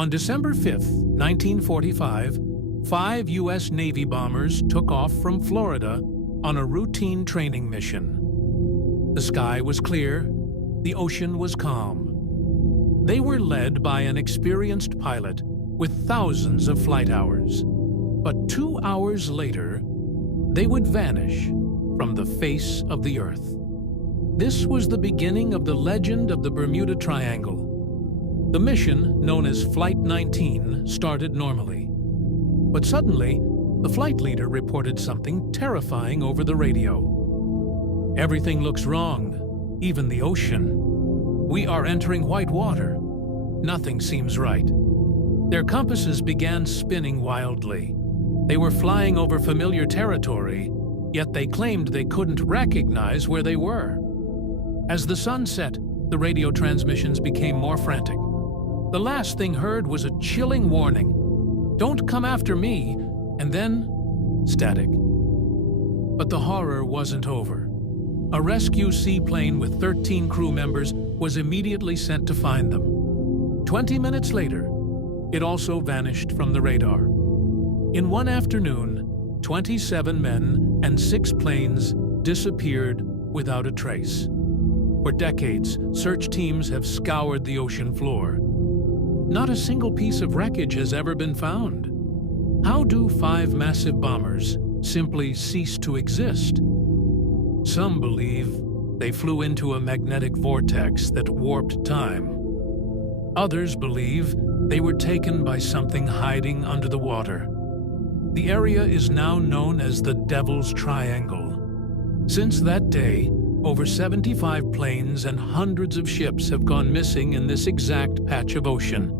On December 5, 1945, 5 U.S. Navy bombers took off from Florida on a routine training mission. The sky was clear, the ocean was calm. They were led by an experienced pilot with thousands of flight hours. But 2 hours later, they would vanish from the face of the Earth. This was the beginning of the legend of the Bermuda Triangle. The mission, known as Flight 19, started normally. But suddenly, the flight leader reported something terrifying over the radio. "Everything looks wrong, even the ocean. We are entering white water. Nothing seems right." Their compasses began spinning wildly. They were flying over familiar territory, yet they claimed they couldn't recognize where they were. As the sun set, the radio transmissions became more frantic. The last thing heard was a chilling warning, "Don't come after me," and then static. But the horror wasn't over. A rescue seaplane with 13 crew members was immediately sent to find them. 20 minutes later, it also vanished from the radar. In one afternoon, 27 men and 6 planes disappeared without a trace. For decades, search teams have scoured the ocean floor. Not a single piece of wreckage has ever been found. How do 5 massive bombers simply cease to exist? Some believe they flew into a magnetic vortex that warped time. Others believe they were taken by something hiding under the water. The area is now known as the Devil's Triangle. Since that day, over 75 planes and hundreds of ships have gone missing in this exact patch of ocean.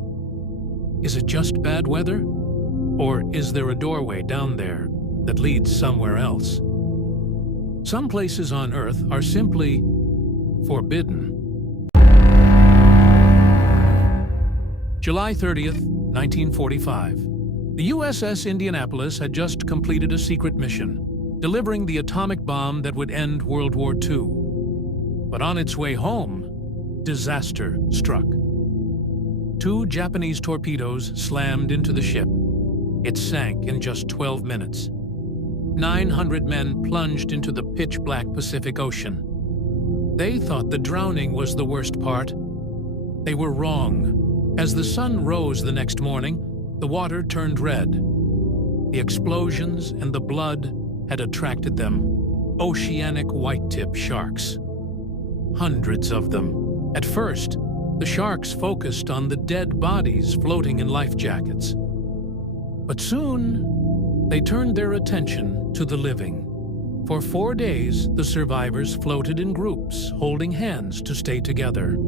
Is it just bad weather? Or is there a doorway down there that leads somewhere else? Some places on Earth are simply forbidden. July 30th, 1945. The USS Indianapolis had just completed a secret mission, delivering the atomic bomb that would end World War II. But on its way home, disaster struck. 2 Japanese torpedoes slammed into the ship. It sank in just 12 minutes. 900 men plunged into the pitch-black Pacific Ocean. They thought the drowning was the worst part. They were wrong. As the sun rose the next morning, the water turned red. The explosions and the blood had attracted them. Oceanic white-tip sharks. Hundreds of them. At first, the sharks focused on the dead bodies floating in life jackets. But soon, they turned their attention to the living. For 4 days, the survivors floated in groups, holding hands to stay together.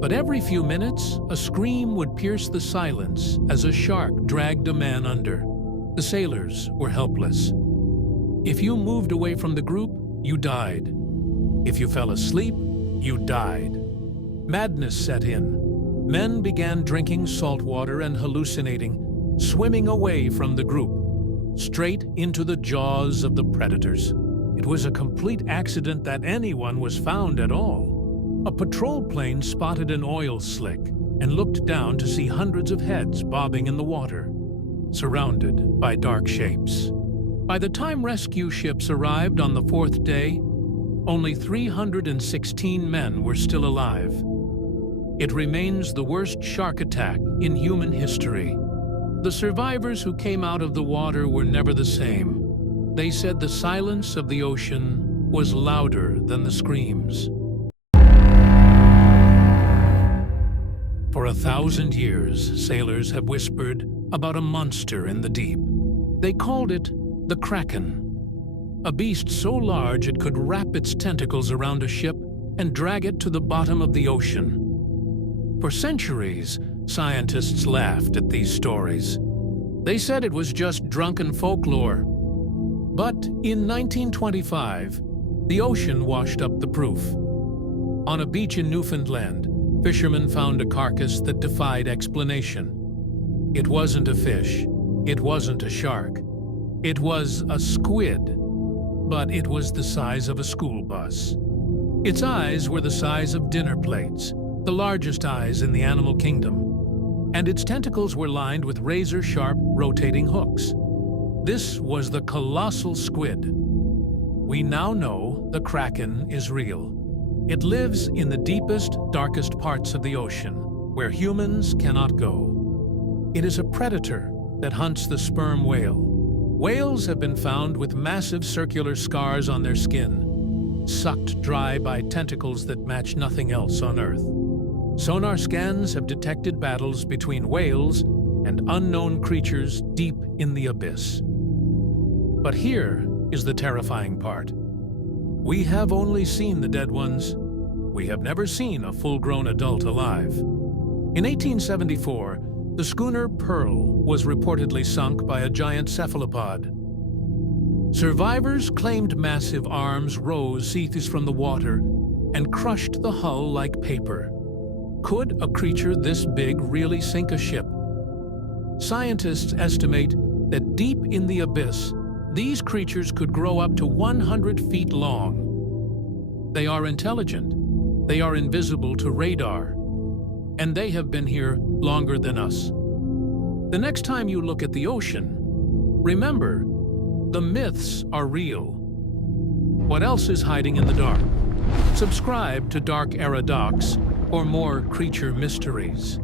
But every few minutes, a scream would pierce the silence as a shark dragged a man under. The sailors were helpless. If you moved away from the group, you died. If you fell asleep, you died. Madness set in. Men began drinking salt water and hallucinating, swimming away from the group, straight into the jaws of the predators. It was a complete accident that anyone was found at all. A patrol plane spotted an oil slick and looked down to see hundreds of heads bobbing in the water, surrounded by dark shapes. By the time rescue ships arrived on the 4th day, only 316 men were still alive. It remains the worst shark attack in human history. The survivors who came out of the water were never the same. They said the silence of the ocean was louder than the screams. For 1,000 years, sailors have whispered about a monster in the deep. They called it the Kraken, a beast so large it could wrap its tentacles around a ship and drag it to the bottom of the ocean. For centuries, scientists laughed at these stories. They said it was just drunken folklore. But in 1925, the ocean washed up the proof. On a beach in Newfoundland, fishermen found a carcass that defied explanation. It wasn't a fish. It wasn't a shark. It was a squid, but it was the size of a school bus. Its eyes were the size of dinner plates, the largest eyes in the animal kingdom. and its tentacles were lined with razor-sharp rotating hooks. This was the colossal squid. We now know the Kraken is real. It lives in the deepest, darkest parts of the ocean, where humans cannot go. It is a predator that hunts the sperm whale. Whales have been found with massive circular scars on their skin, sucked dry by tentacles that match nothing else on Earth. Sonar scans have detected battles between whales and unknown creatures deep in the abyss. But here is the terrifying part. We have only seen the dead ones. We have never seen a full-grown adult alive. In 1874, the schooner Pearl was reportedly sunk by a giant cephalopod. Survivors claimed massive arms rose seas from the water and crushed the hull like paper. Could a creature this big really sink a ship? Scientists estimate that deep in the abyss, these creatures could grow up to 100 feet long. They are intelligent, they are invisible to radar, and they have been here longer than us. The next time you look at the ocean, remember, the myths are real. What else is hiding in the dark? Subscribe to Dark Era Docs for more creature mysteries.